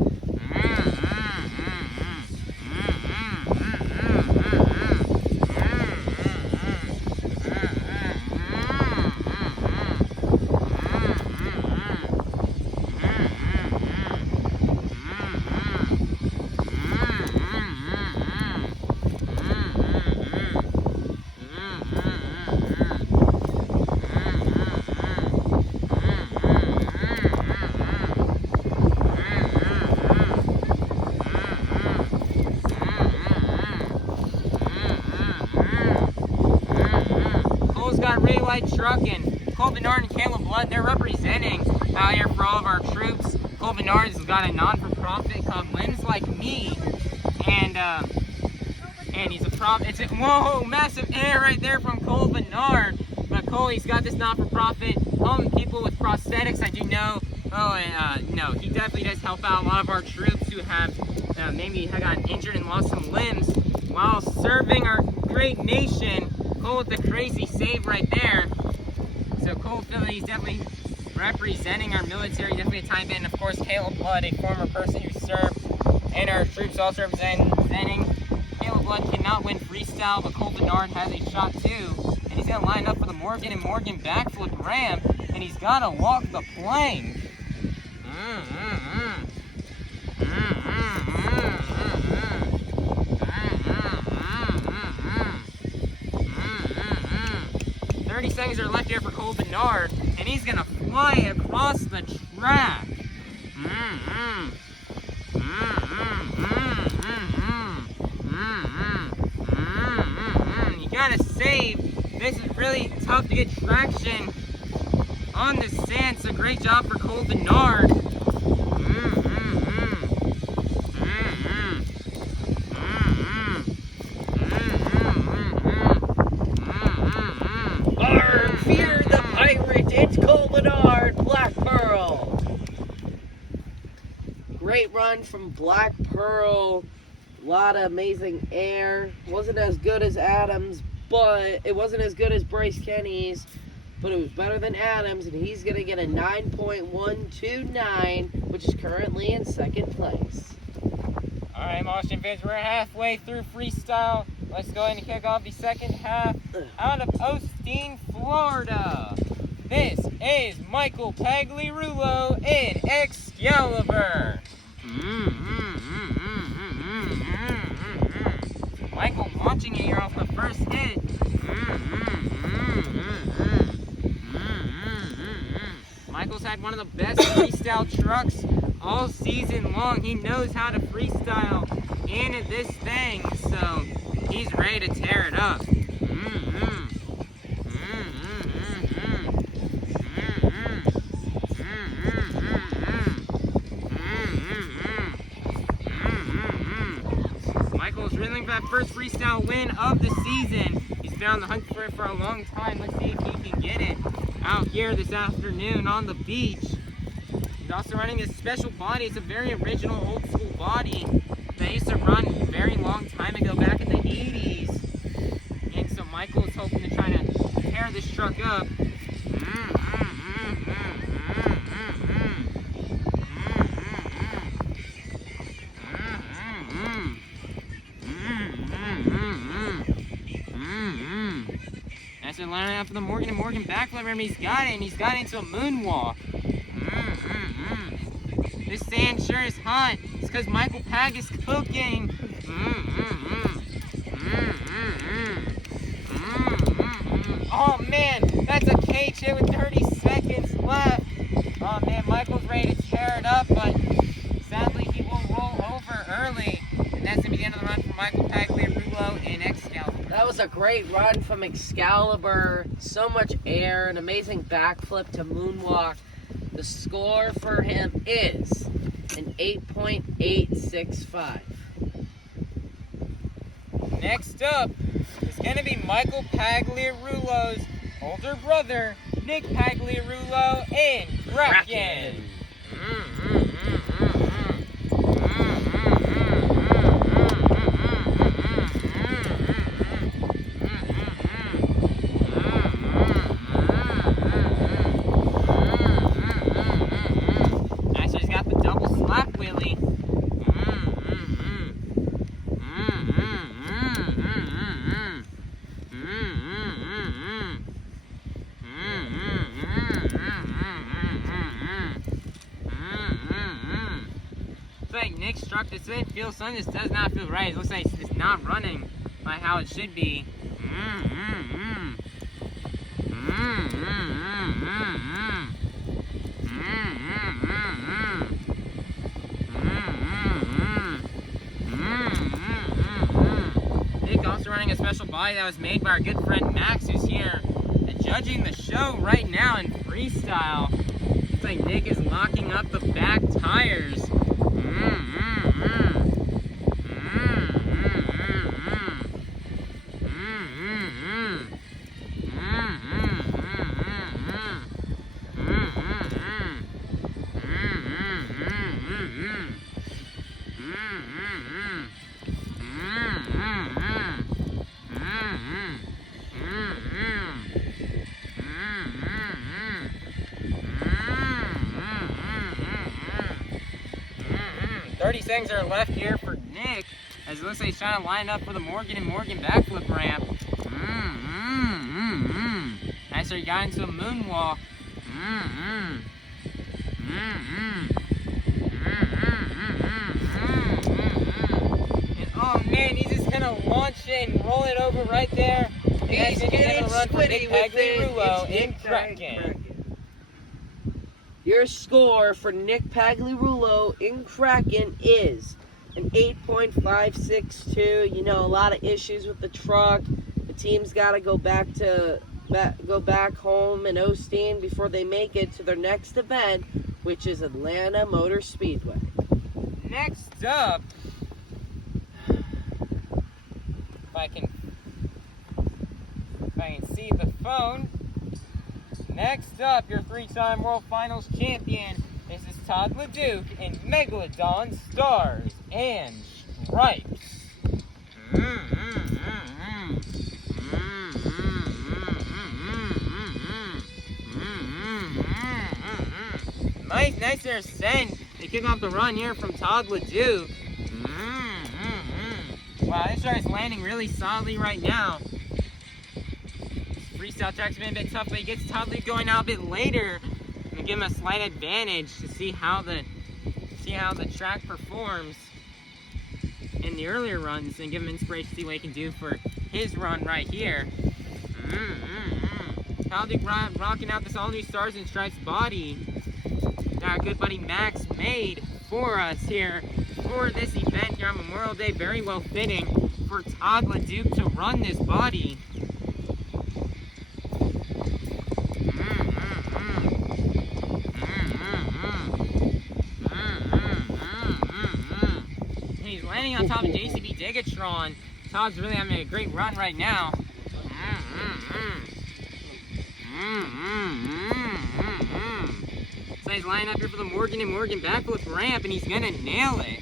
Truck and Venard and Kayla Blood, they're representing out here for all of our troops. Venard's got a non-for-profit called Limbs Like Me, and he's a whoa, massive air right there from Venard. But he's got this non-for-profit helping people with prosthetics. I do know. No, he definitely does help out a lot of our troops who have maybe gotten injured and lost some limbs while serving our great nation. With the crazy save right there. So Philly's definitely representing our military, definitely a time in. And of course, Kayla Blood, a former person who served, and our troops also representing. Kayla Blood cannot win freestyle, but Venard has a shot too. And he's gonna line up for the Morgan and Morgan backflip ramp, and he's gotta walk the plank. 30 seconds are left here for Venard, and he's gonna fly across the track. You gotta save. This is really tough to get traction on the sand, so great job for Venard. Fear the pirate, it's Venard, Black Pearl. Great run from Black Pearl. A lot of amazing air. Wasn't as good as Adams, but it wasn't as good as Bryce Kenny's, but it was better than Adams, and he's going to get a 9.129, which is currently in second place. All right, Motion Vids, we're halfway through freestyle. Let's go ahead and kick off the second half out of Osteen, Florida. This is Michael Pagliarulo in Excaliber. Michael launching it here off the first hit. Michael's had one of the best freestyle trucks all season long. He knows how to freestyle in this thing, so he's ready to tear it up. Michael's reeling for that first freestyle win of the season. He's been on the hunt for it for a long time. Let's see if he can get it out here this afternoon on the beach. He's also running a special body. It's a very original old school body that he used to run a very long time ago, back in the 80s. And so Michael is hoping to try to tear this truck up. That's it, lining up for the Morgan and Morgan backflip, and he's got it, and he's got into a moonwalk. This sand sure is hot. It's because Michael Pag is cooking. Oh man, that's a cage hit with 30 seconds left. Oh man, Michael's ready to tear it up, but sadly he will roll over early. And that's going to be the end of the run for Michael Pagliarulo and Excaliber. That was a great run from Excaliber. So much air, an amazing backflip to moonwalk. The score for him is an 8.865. Next up is going to be Michael Pagliarulo's older brother, Nick Pagliarulo and Kraken. Actually, he's got the double slap wheelie. Looks like Nick struck this in. Feels something just does not feel right. It looks like it's not running by how it should be. Nick also running a special body that was made by our good friend Max, who's here and judging the show right now in freestyle. Looks like Nick is locking up the back tires. Things are left here for Nick, as it looks like he's trying to line up for the Morgan and Morgan backflip ramp. Nice, he got into a moonwalk. And oh man, he's just gonna launch it and roll it over right there. He's getting run for Nick squiddy with Pagliarulo it. in Kraken. Your score for Nick Pagliarulo in Kraken is an 8.562. You know, a lot of issues with the truck. The team's got to go back home in Osteen before they make it to their next event, which is Atlanta Motor Speedway. Next up, if I can see the phone. Next up, your three-time World Finals champion. This is Todd Leduc in Megalodon Stars and Stripes. Nice there send. They kick off the run here from Todd Leduc. Wow, this truck is landing really solidly right now. Freestyle track's been a bit tough, but he gets Todd Leduc going out a bit later and give him a slight advantage to see how the track performs in the earlier runs and give him inspiration to see what he can do for his run right here. Todd Leduc rocking out this all new Stars and Stripes body that our good buddy Max made for us here for this event here on Memorial Day. Very well fitting for Todd Leduc to run this body. He's landing on top of JCB DIGatron. Todd's really having a great run right now. So he's lining up here for the Morgan and Morgan backflip ramp, and he's gonna nail it.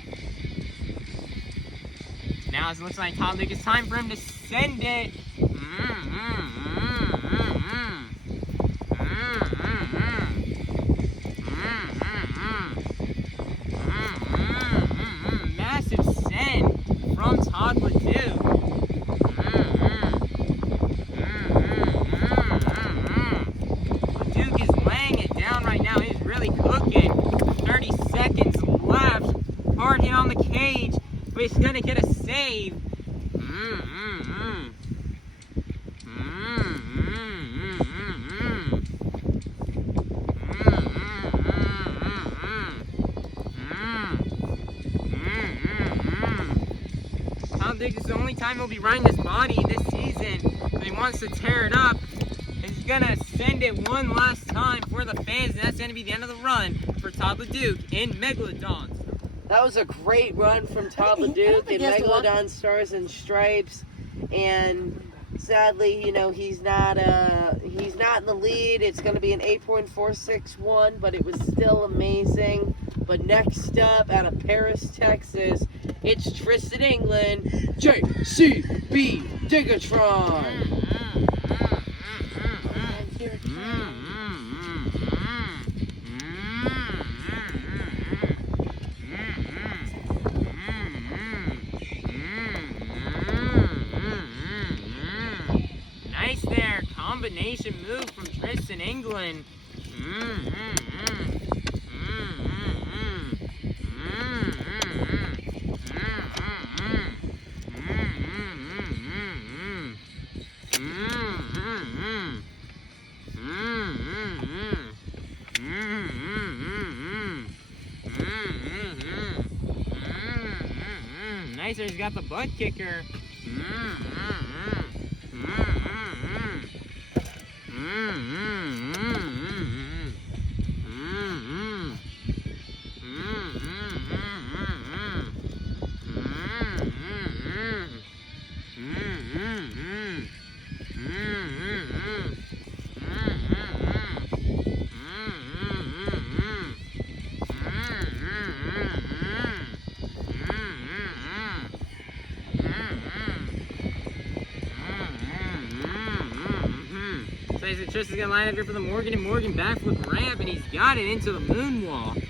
Now it looks like Todd Leduc, it's time for him to send it. but he's gonna get a save. I don't think it's the only time he'll be riding this body this season, but he wants to tear it up. And he's gonna send it one last time for the fans, and that's gonna be the end of the run for Todd Leduc in Megalodons. That was a great run from Todd Leduc in Megalodon Stars and Stripes, and sadly, you know, he's not in the lead. It's going to be an 8.461, but it was still amazing. But next up, out of Paris, Texas, it's Tristan, England, JCB DIGatron. Nice there, combination move from Tristan, England. Nice, he's got the butt kicker. Tristan's gonna line up here for the Morgan and Morgan backflip ramp, and he's got it into the moonwalk.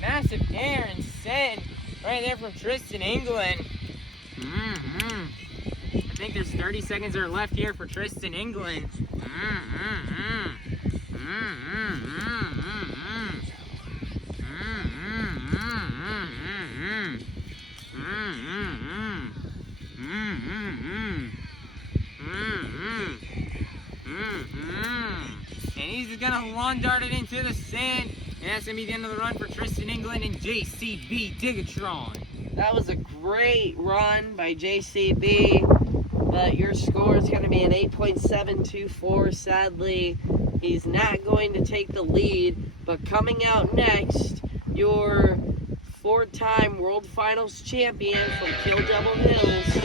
Massive air and send right there from Tristan, England. I think there's 30 seconds are left here for Tristan, England. And he's just gonna lawn dart it into the sand, and that's gonna be the end of the run for Tristan, England and JCB DIGatron. That was a great run by JCB, but your score is going to be an 8.724. Sadly, he's not going to take the lead, but coming out next, your 4-time World Finals champion from Kill Devil Hills,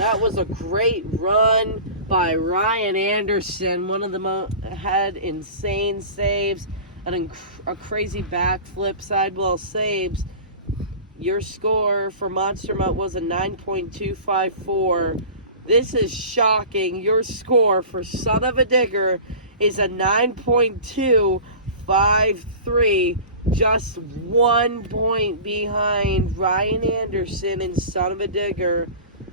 That was a great run by Ryan Anderson. One of them had insane saves and a crazy backflip sidewall saves. Your score for Monster Mutt was a 9.254. This is shocking. Your score for Son of a Digger is a 9.253. Just 1 point behind Ryan Anderson and Son of a Digger.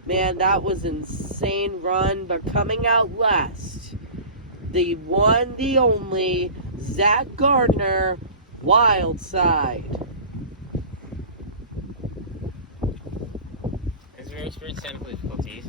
Man, that was an insane run. But coming out last, the one, the only, Zack Garner, Wild Side. It's very experienced technical difficulties.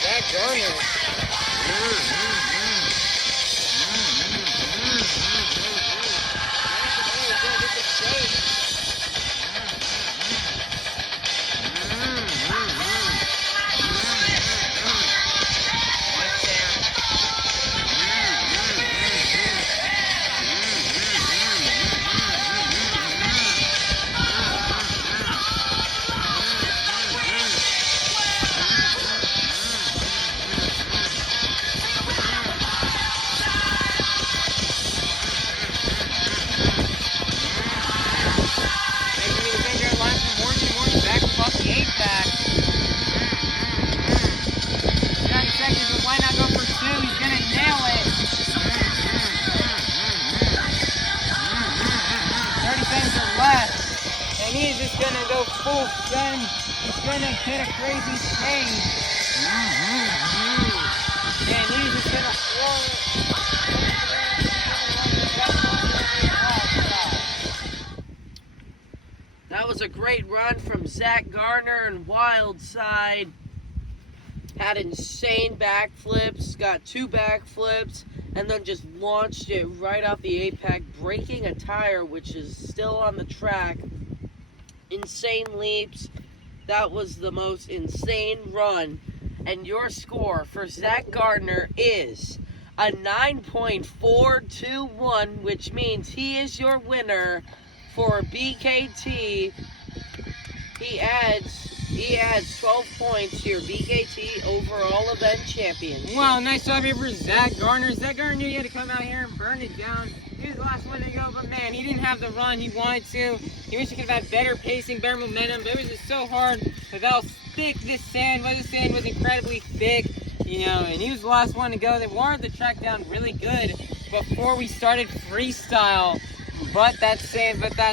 Zack Garner. Full send. He's gonna hit a crazy change. And he's just gonna throw it. That was a great run from Zack Garner and Wild Side. Had insane backflips, got 2 backflips, and then just launched it right off the apex, breaking a tire which is still on the track. Insane leaps. That was the most insane run. And your score for Zack Garner is a 9.421, which means he is your winner for BKT. He adds 12 points to your BKT overall event championship. Wow, nice job here for Zack Garner. Zack Garner knew he had to come out here and burn it down. He was the last one to go, but man, he didn't have the run he wanted to. He wished he could have had better pacing, better momentum, but it was just so hard with how thick this sand was. The sand was incredibly thick, you know, and he was the last one to go. They wanted the track down really good before we started freestyle, but that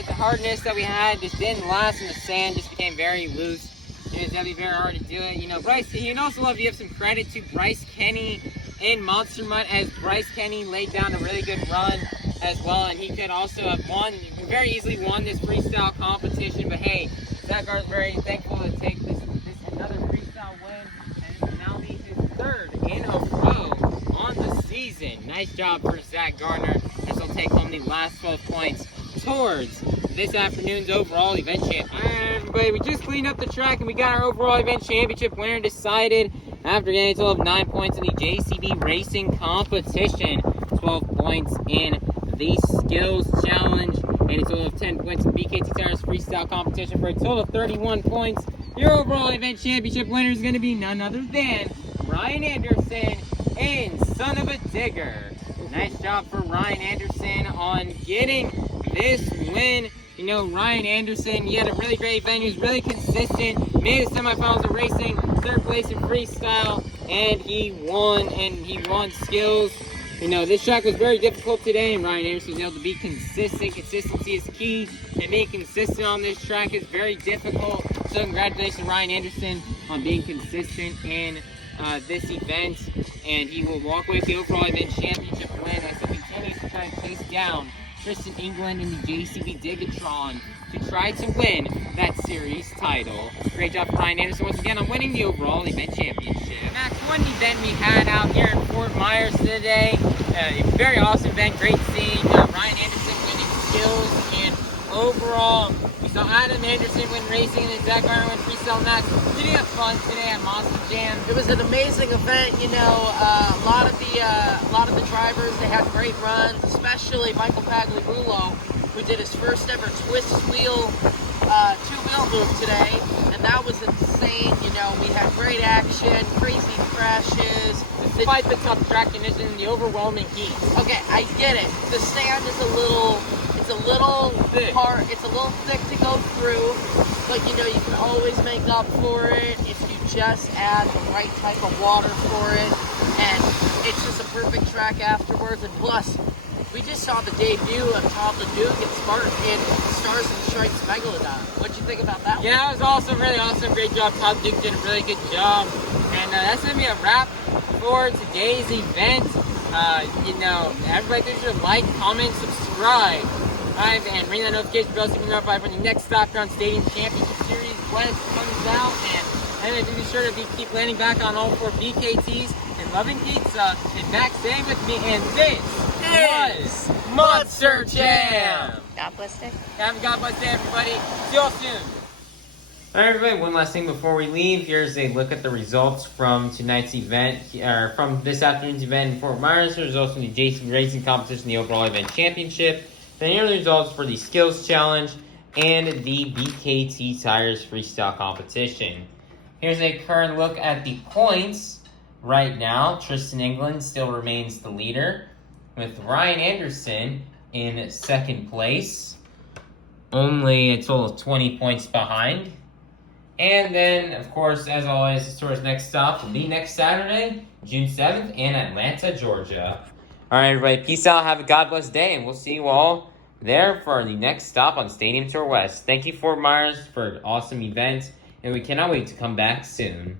hardness that we had just didn't last, and the sand just became very loose. It was definitely very hard to do it. You know, Bryce, you'd also love to give some credit to Bryce Kenny in Monster Mutt, as Bryce Kenny laid down a really good run as well, and he could also have very easily won this freestyle competition. But hey, Zack Garner's very thankful to take this another freestyle win, and this will now be his 3rd in a row on the season. Nice job for Zack Garner. This will take home the last 12 points towards this afternoon's overall event championship. Everybody, we just cleaned up the track and we got our overall event championship winner decided after getting a total of 9 points in the JCB racing competition, 12 points in the skills challenge, and a total of 10 points in the BKT Tires freestyle competition for a total of 31 points. Your overall event championship winner is going to be none other than Ryan Anderson and Son of a Digger. Nice job for Ryan Anderson on getting this win. You know, Ryan Anderson, he had a really great event. He was really consistent, made the semifinals of racing, 3rd place in freestyle, and he won skills. You know, this track was very difficult today, and Ryan Anderson was able to be consistent. Consistency is key, and being consistent on this track is very difficult. So congratulations, Ryan Anderson, on being consistent in this event, and he will walk away with the overall event championship win as he continues to try to chase down Tristan England in the JCB DIGatron to try to win that series title. Great job for Ryan Anderson once again on winning the overall event championship. Max, one event we had out here in Fort Myers today. A very awesome event. Great seeing Ryan Anderson winning skills, and overall we saw Adam Anderson win racing and Zack Garner win freestyle max. Did you have fun today at Monster Jam? It was an amazing event. You know, a lot of the drivers, they had great runs, especially Michael Pagliarulo, who did his first ever twist wheel, two-wheel move today, and that was insane. You know, we had great action, crazy crashes. Despite the tough track conditions and the overwhelming heat. Okay, I get it. The sand is a little thick. hard. It's a little thick to go through, but you know you can always make up for it if you just add the right type of water for it, and it's just a perfect track afterwards. And plus, we just saw the debut of Todd, Leduc, and Spartan in Stars and Stripes Megalodon. What'd you think about that one? Yeah, it was awesome, really awesome. Great job. Todd Duke did a really good job. And that's going to be a wrap for today's event. You know, everybody make sure to like, comment, subscribe, and ring that notification bell so you can be notified when the next Stop Ground Stadium Championship Series West comes out. And be sure to keep landing back on all 4 BKTs and loving pizza. And Max staying with me, and this was Monster Jam. God bless day. Have a God bless day, everybody. See you all soon. Alright, everybody, one last thing before we leave. Here's a look at the results from tonight's event, or from this afternoon's event in Fort Myers. There's also the JC Racing Competition, the overall event championship. Then here are the results for the Skills Challenge and the BKT Tires Freestyle Competition. Here's a current look at the points right now. Tristan England still remains the leader, with Ryan Anderson in second place, only a total of 20 points behind. And then, of course, as always, Toro's next stop will be next Saturday, June 7th, in Atlanta, Georgia. All right, everybody, peace out. Have a God bless day, and we'll see you all there for the next stop on Stadium Tour West. Thank you, Fort Myers, for an awesome event, and we cannot wait to come back soon.